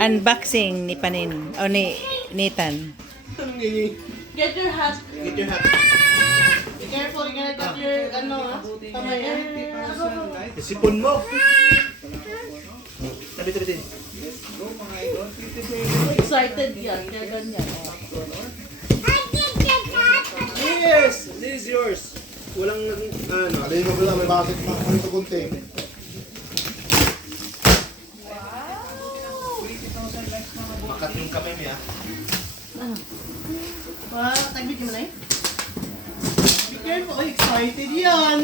Unboxing ni Panin. O ni Nathan. Get your hat. Get your hat. Be careful, you're gonna cut your, kamay. Sipon mo. Tabi. Excited yan, kaya ganyan. Yes! This is yours. Walang Alay mo pala, may bakit pa. Ano ito kunti? makat yung kamay niya. Tagbit mo na eh. Be careful, excited yan.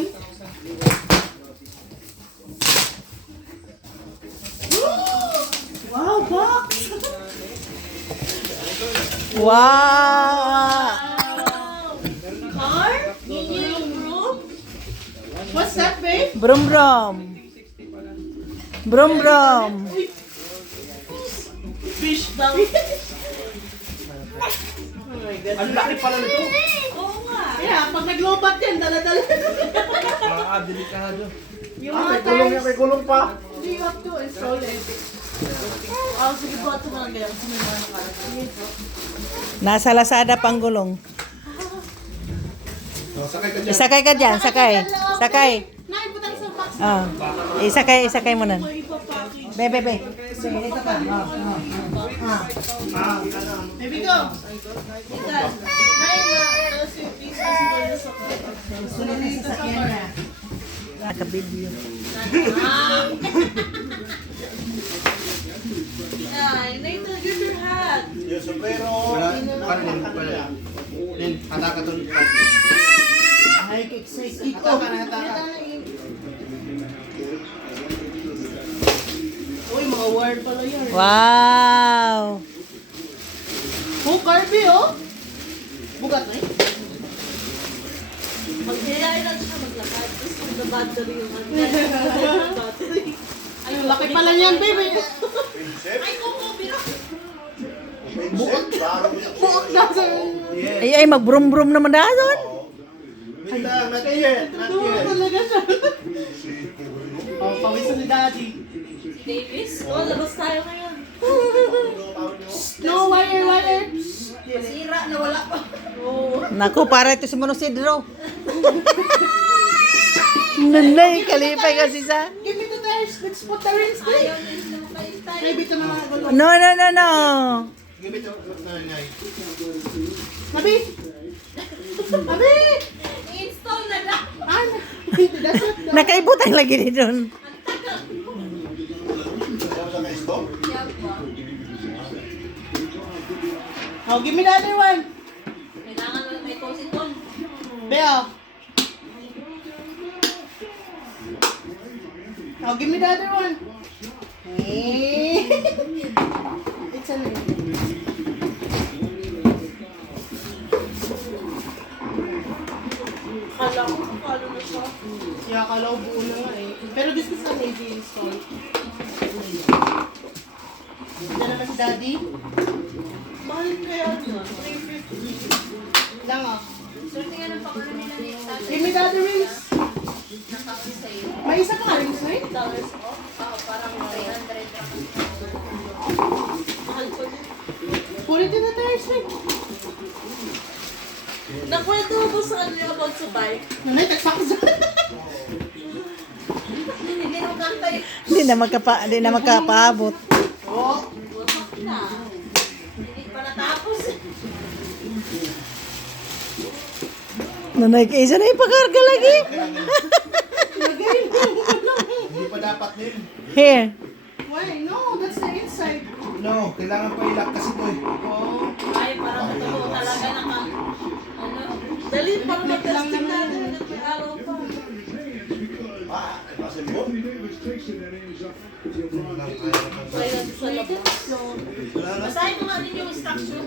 Wow, box! Wow! Car? Yung room? What's that, babe? Brum brum. Brum brum. Fish daw. Oh my God. Ang laki pala nito. Oo nga. Yeah, pag naglobat yan, dala-dala. Delikado. Yung May mga kulong yan, times, may kulong pa. hindi you have to install it. Oh, sige po, ito na lang ganyan. Kasi may mga nakarating. Nasa Lazada pang gulong. Sakay ka dyan. Isakay ka dyan, sakay. Sakay. Nay, putang sa box. Oh. Isakay mo na. May ipapackage. Bebe. Ito ka. Baby, go. Itan. Nay, tapos yung piece kasi ba yung sakit? Sunod na sa sakyan niya. Nakabibyo. Nay, Nathan, get your hat. Yung sombrero. Wala. Din, hataka to. Ay, excited. Hataka. Uy, mga wire pala yan. Wow! Oh, Carby, oh. Bugat na eh. Maghihilain lang siya maglakad. Tapos mag-battery yung battery. Ay, laki pala niyan, baby. Ay, kuko, biro. Buot na sa... Ay, mag-brum brum naman na doon. Wait lang, not yet. Not Buot yet. talaga siya. Oh, pawisan ni Daddy. Davis? Oh, labas tayo ngayon. No, wire. Masira, nawala pa. Oh. Naku, para ito si Monosidro. Nanay, kalipay kasi sa... Give me the tires. Let's put the rings there. Ayaw niya maybe ito na mga gulo. No. Give it to nanay. Nabi! Nabi! I-install na lang. That's what the... Nakaibutang lagi ni doon. Oh, give me the other one. Kailangan may positon. Bea. Oh, give me the other one. It's an Kala ko kalo na siya. Yeah, kala ko buo na nga eh. Pero this is an easy install. Ito naman si Daddy. Mahal kaya yun. 350. Lang ah. Swerte nga ng pakulo nila ni Tatay. Give me the other rings. Nakapis sa'yo. May isa pa nga rings na eh. $8 off. Parang 300 lang. Mahal ko din. Kulit din na tires eh. Nakwento mo ba sa kanila about sa bike? Nanay, tagsaksa. Hindi mo kanta yun. Hindi na magkapaabot. Oo. Wasak na. Hindi pa natapos. Nanay, isa na ipakarga lagi. Hindi pa dapat din. Here. Why? No, that's the inside. No, kailangan pa ilak kasi to eh. Oh. Ay, parang totoo talaga naka... Ano? Dali, parang Mag-testing mag-testing natin. natin. May araw pa. Kasi mo? Kaya sa labas. Basahin mo nga rin yung instruction.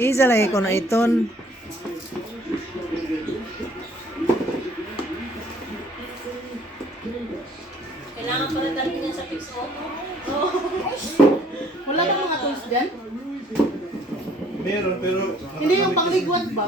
Isa lagi ko na iton. Kailangan pala dali niya sa fix auto. Wala bang mga tools dyan? Meron, pero... Hindi yung pangligwat ba?